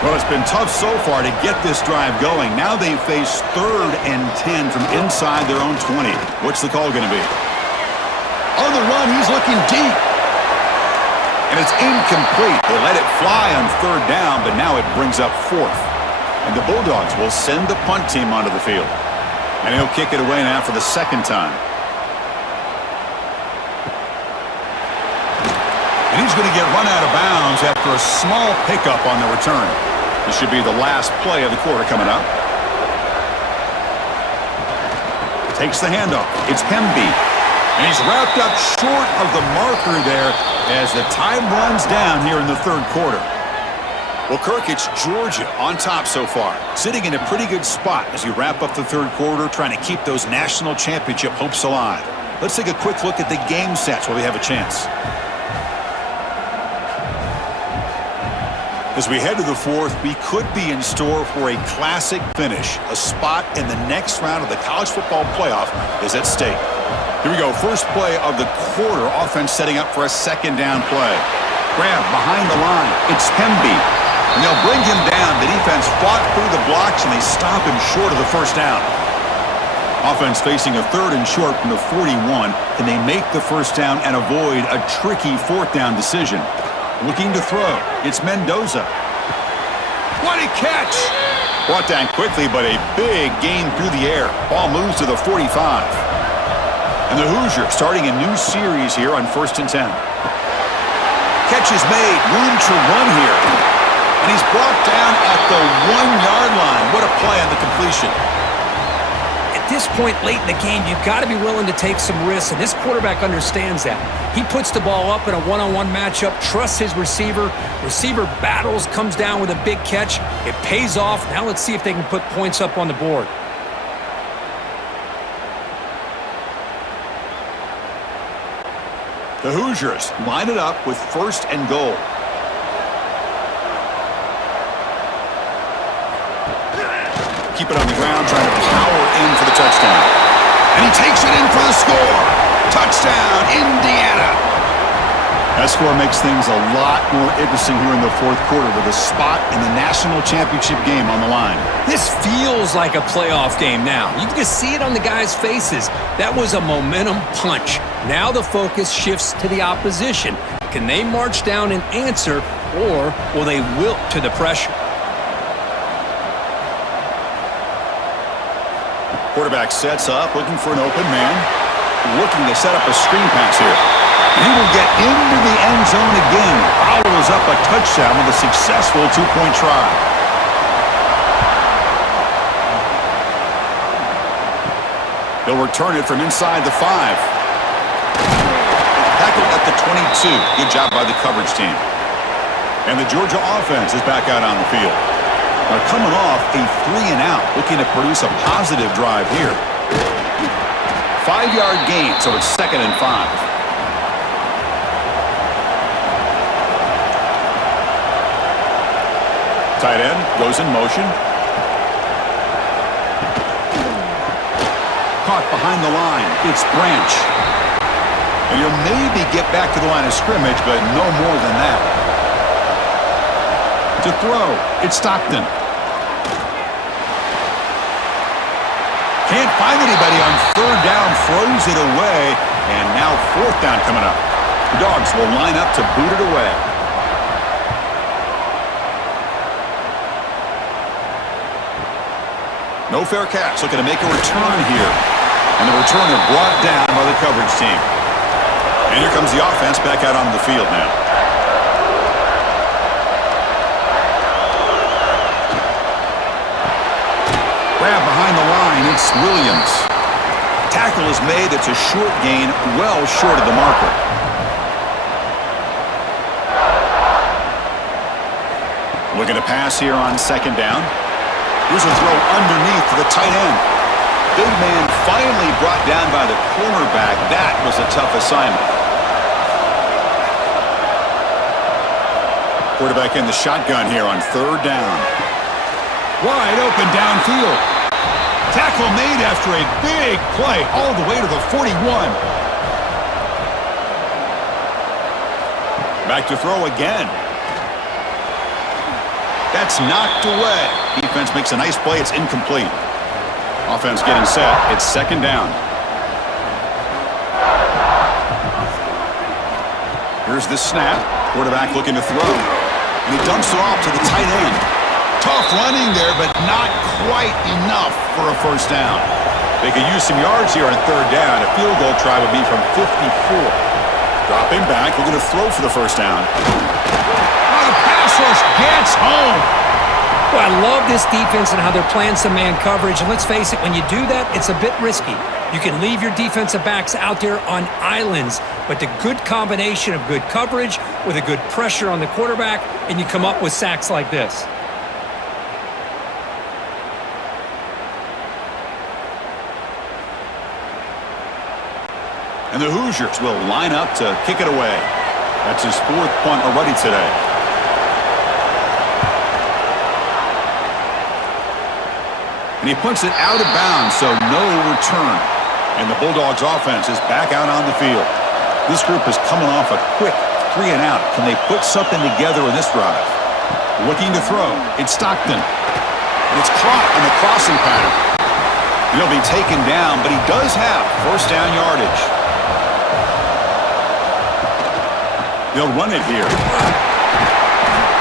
Well, it's been tough so far to get this drive going. Now they face 3rd and 10 from inside their own 20. What's the call going to be? On the run, he's looking deep. And it's incomplete. They let it fly on 3rd down, but now it brings up 4th. And the Bulldogs will send the punt team onto the field. And he'll kick it away now for the 2nd time. And he's going to get run out of bounds after a small pickup on the return. This should be the last play of the quarter coming up. Takes the handoff. It's Hemby. And he's wrapped up short of the marker there as the time runs down here in the 3rd quarter. Well, Kirk, it's Georgia on top so far, sitting in a pretty good spot as you wrap up the 3rd quarter, trying to keep those national championship hopes alive. Let's take a quick look at the game sets while we have a chance. As we head to the 4th, we could be in store for a classic finish. A spot in the next round of the college football playoff is at stake. Here we go. First play of the quarter. Offense setting up for a 2nd down play. Grab behind the line. It's Hemby. And they'll bring him down. The defense fought through the blocks, and they stop him short of the 1st down. Offense facing a 3rd and short from the 41. Can they make the 1st down and avoid a tricky 4th down decision? Looking to throw. It's Mendoza. What a catch! Brought down quickly, but a big gain through the air. Ball moves to the 45. And the Hoosiers starting a new series here on 1st and 10. Catch is made. Room to run here. And he's brought down at the 1-yard line. What a play on the completion. At this point late in the game, you've got to be willing to take some risks, and this quarterback understands that. He puts the ball up in a one-on-one matchup, trusts his receiver. Receiver battles, comes down with a big catch. It pays off. Now let's see if they can put points up on the board. The Hoosiers line it up with 1st and goal. Keep it on the ground, trying to power in for the touchdown. And he takes it in for the score. Touchdown, Indiana. That score makes things a lot more interesting here in the 4th quarter with a spot in the national championship game on the line. This feels like a playoff game now. You can just see it on the guys' faces. That was a momentum punch. Now the focus shifts to the opposition. Can they march down and answer, or will they wilt to the pressure? Quarterback sets up, looking for an open man. Looking to set up a screen pass here. He will get into the end zone again. Follows up a touchdown with a successful 2-point try. They'll return it from inside the 5. Tackled at the 22. Good job by the coverage team. And the Georgia offense is back out on the field. They're coming off a 3-and-out, looking to produce a positive drive here. 5-yard gain, so it's 2nd and 5. Tight end goes in motion. Caught behind the line. It's Branch. And he'll maybe get back to the line of scrimmage, but no more than that. To throw, it's Stockton. Can't find anybody on 3rd down, throws it away, and now 4th down coming up. The Dogs will line up to boot it away. No fair catch, looking to make a return here. And the returner brought down by the coverage team. And here comes the offense back out onto the field now. Grab behind the line, it's Williams. Tackle is made, it's a short gain, well short of the marker. Looking to pass here on 2nd down. Here's a throw underneath to the tight end. Big man finally brought down by the cornerback. That was a tough assignment. Quarterback in the shotgun here on 3rd down. Wide open downfield. Tackle made after a big play all the way to the 41. Back to throw again. That's knocked away. Defense makes a nice play. It's incomplete. Offense getting set. It's second down. Here's the snap. Quarterback looking to throw. And he dumps it off to the tight end. Tough running there, but not quite enough for a first down. They could use some yards here on third down. A field goal try would be from 54. Dropping back, looking to throw for the first down. Oh, the pass rush gets home. Well, I love this defense and how they're playing some man coverage. And let's face it, when you do that, it's a bit risky. You can leave your defensive backs out there on islands, but the good combination of good coverage with a good pressure on the quarterback, and you come up with sacks like this. And the Hoosiers will line up to kick it away. That's his fourth punt already today. And he punts it out of bounds, so no return. And the Bulldogs offense is back out on the field. This group is coming off a quick 3 and out. Can they put something together in this drive? Looking to throw. It's Stockton. And it's caught in the crossing pattern. He'll be taken down, but he does have first down yardage. They'll run it here.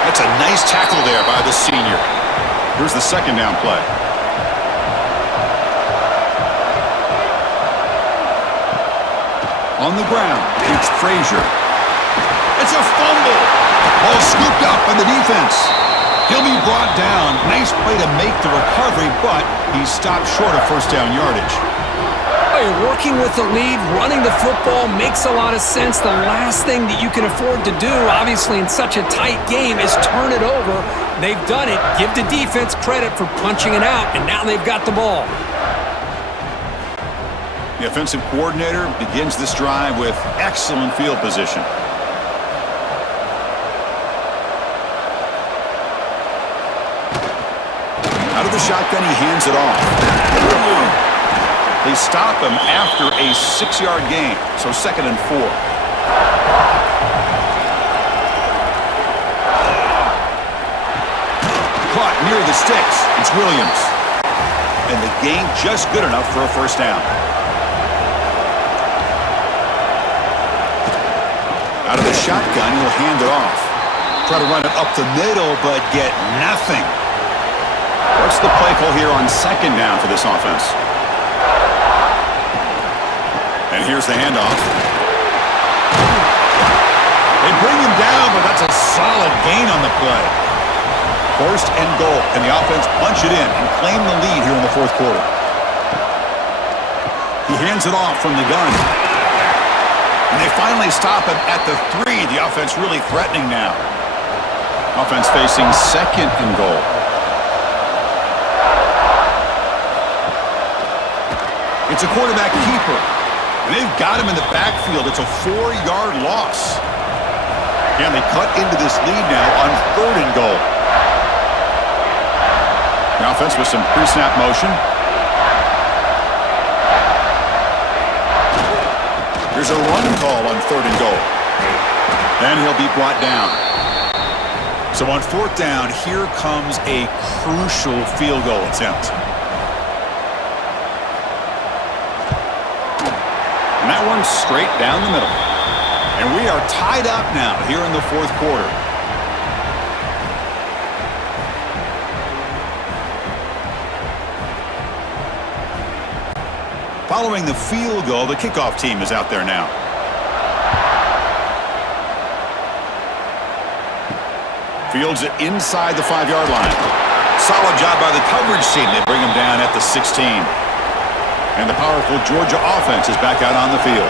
That's a nice tackle there by the senior. Here's the second down play. On the ground, it's Frazier. It's a fumble. Ball scooped up by the defense. He'll be brought down. Nice play to make the recovery, but he stopped short of first down yardage. You're working with the lead, running the football makes a lot of sense. The last thing that you can afford to do, obviously in such a tight game, is turn it over. They've done it. Give the defense credit for punching it out, and now they've got the ball. The offensive coordinator begins this drive with excellent field position. Out of the shotgun, he hands it off. They stop him after a 6-yard gain, so second and 4. Caught near the sticks. It's Williams. And the gain just good enough for a first down. Out of the shotgun, he'll hand it off. Try to run it up the middle, but get nothing. What's the play call here on second down for this offense? And here's the handoff. They bring him down, but that's a solid gain on the play. First and goal. Can the offense punch it in and claim the lead here in the fourth quarter? He hands it off from the gun. And they finally stop him at the 3. The offense really threatening now. Offense facing second and goal. It's a quarterback keeper. And they've got him in the backfield. It's a 4-yard loss. Can they cut into this lead now on third and goal? The offense with some pre-snap motion. There's a run call on third and goal. And he'll be brought down. So on fourth down, here comes a crucial field goal attempt. And that one's straight down the middle. And we are tied up now here in the fourth quarter. Following the field goal, the kickoff team is out there now. Fields it inside the 5-yard line. Solid job by the coverage team. They bring him down at the 16. And the powerful Georgia offense is back out on the field.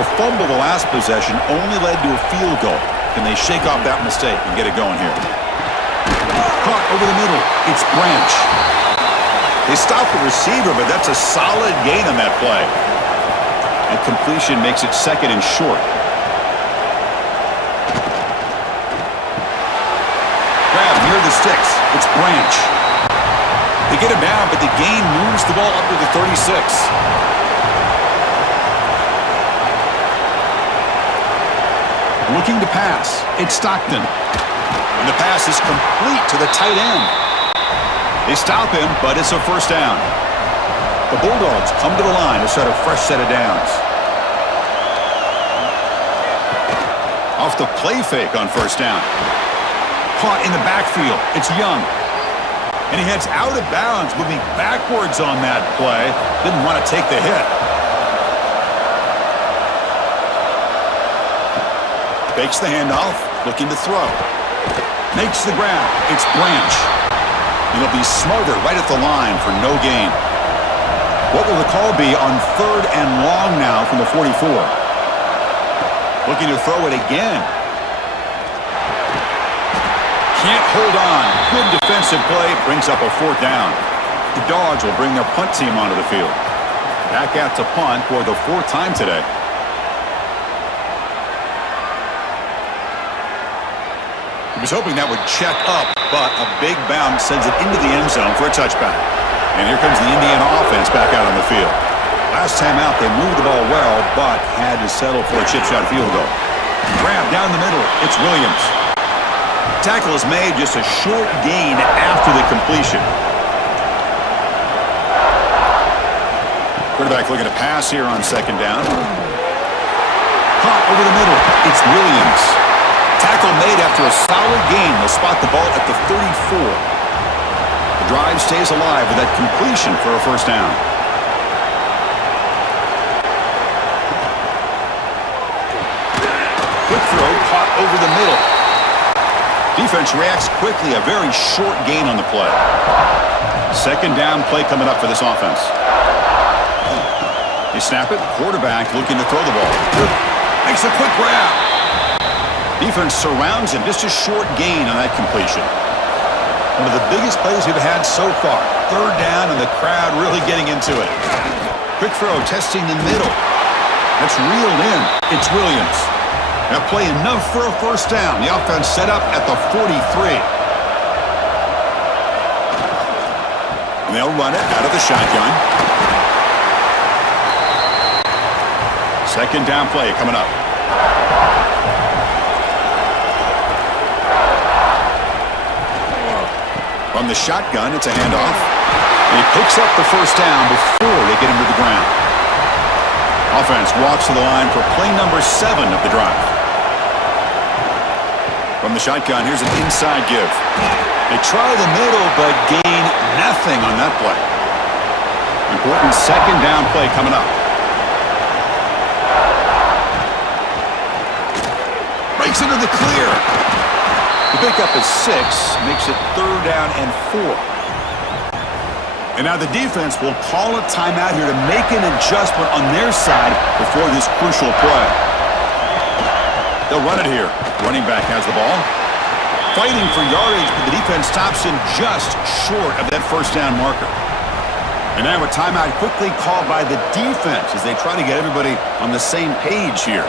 A fumble the last possession only led to a field goal. Can they shake off that mistake and get it going here? Caught over the middle. It's Branch. They stop the receiver, but that's a solid gain on that play. And completion makes it second and short. Grab near the sticks. It's Branch. They get him down, but the gain moves the ball up to the 36. Looking to pass. It's Stockton. And the pass is complete to the tight end. They stop him, but it's a first down. The Bulldogs come to the line to set a fresh set of downs. Off the play fake on first down. Caught in the backfield. It's Young. And he heads out of bounds, moving backwards on that play. Didn't want to take the hit. Fakes the handoff, looking to throw. Makes the grab. It's Branch. He'll be smothered right at the line for no gain. What will the call be on 3rd and long now from the 44? Looking to throw it again. Can't hold on. Good defensive play. Brings up a 4th down. The Dogs will bring their punt team onto the field. Back out to punt for the 4th time today. He was hoping that would check up, but a big bounce sends it into the end zone for a touchback. And here comes the Indiana offense back out on the field. Last time out, they moved the ball well, but had to settle for a chip shot field goal. Grab down the middle. It's Williams. Tackle is made, just a short gain after the completion. Quarterback looking to pass here on 2nd down. Caught over the middle. It's Williams. Tackle made after a solid gain. They'll spot the ball at the 34. The drive stays alive with that completion for a first down. Quick throw, caught over the middle. Defense reacts quickly. A very short gain on the play. 2nd down play coming up for this offense. They snap it. Quarterback looking to throw the ball. Makes a quick grab. Defense surrounds him. Just a short gain on that completion. One of the biggest plays we've had so far. 3rd down and the crowd really getting into it. Quick throw, testing the middle. That's reeled in. It's Williams. Now play enough for a first down. The offense set up at the 43. And they'll run it out of the shotgun. 2nd down play coming up. From the shotgun, it's a handoff. And he picks up the first down before they get him to the ground. Offense walks to the line for play number 7 of the drive. From the shotgun, here's an inside give. They try the middle, but gain nothing on that play. Important 2nd down play coming up. Breaks into the clear. The pickup is 6, makes it 3rd down and 4. And now the defense will call a timeout here to make an adjustment on their side before this crucial play. They'll run it here. Running back has the ball. Fighting for yardage, but the defense stops him just short of that first down marker. And now a timeout quickly called by the defense as they try to get everybody on the same page here.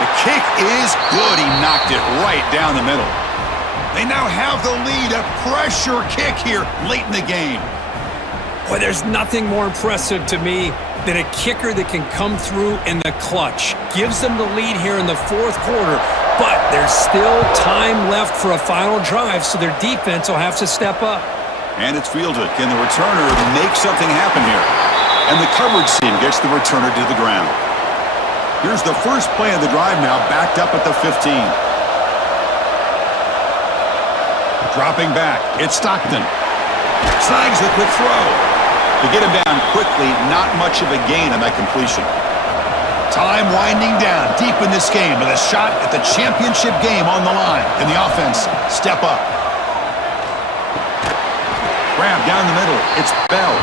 The kick is good. He knocked it right down the middle. They now have the lead. A pressure kick here late in the game. Boy, there's nothing more impressive to me than a kicker that can come through in the clutch. Gives them the lead here in the 4th quarter, but there's still time left for a final drive, so their defense will have to step up. And it's fielded. Can the returner make something happen here? And the coverage team gets the returner to the ground. Here's the first play of the drive now, backed up at the 15. Dropping back, it's Stockton. Snags the quick throw. To get him down quickly, not much of a gain on that completion. Time winding down deep in this game with a shot at the championship game on the line. Can the offense step up? Grab down the middle. It's Bell.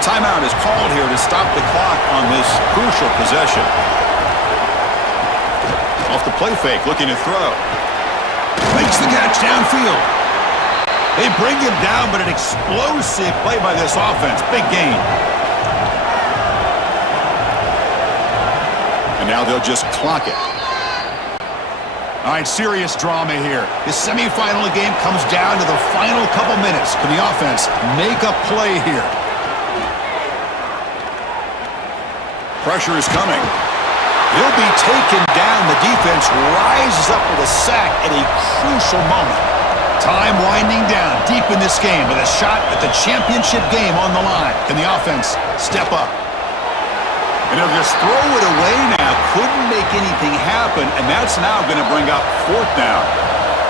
Timeout is called here to stop the clock on this crucial possession. Off the play fake, looking to throw. Makes the catch downfield. They bring him down, but an explosive play by this offense. Big gain. And now they'll just clock it. All right, serious drama here. The semifinal game comes down to the final couple minutes. Can the offense make a play here? Pressure is coming. He'll be taken down. The defense rises up with a sack at a crucial moment. Time winding down deep in this game with a shot at the championship game on the line. Can the offense step up? And he'll just throw it away now. Couldn't make anything happen, and that's now going to bring up fourth down.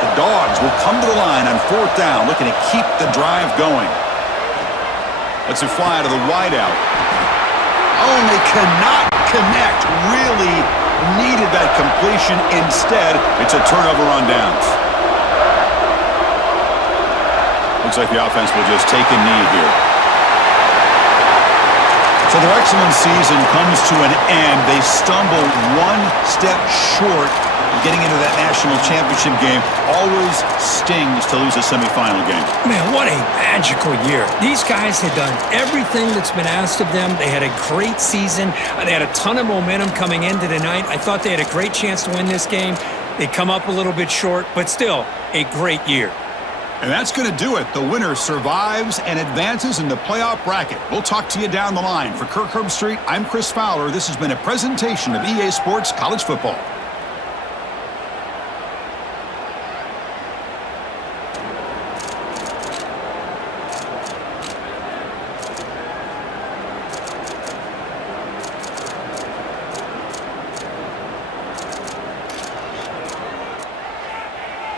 The Dogs will come to the line on fourth down, looking to keep the drive going. Let's it fly to the wideout. Oh, and they cannot connect. Really needed that completion. Instead, it's a turnover on downs. Looks like the offense will just take a knee here. So their excellent season comes to an end. They stumble one step short of getting into that national championship game. Always stings to lose a semifinal game. Man, what a magical year. These guys had done everything that's been asked of them. They had a great season. They had a ton of momentum coming into tonight. I thought they had a great chance to win this game. They come up a little bit short, but still a great year. And that's going to do it. The winner survives and advances in the playoff bracket. We'll talk to you down the line. For Kirk Herbstreit, I'm Chris Fowler. This has been a presentation of EA Sports College Football.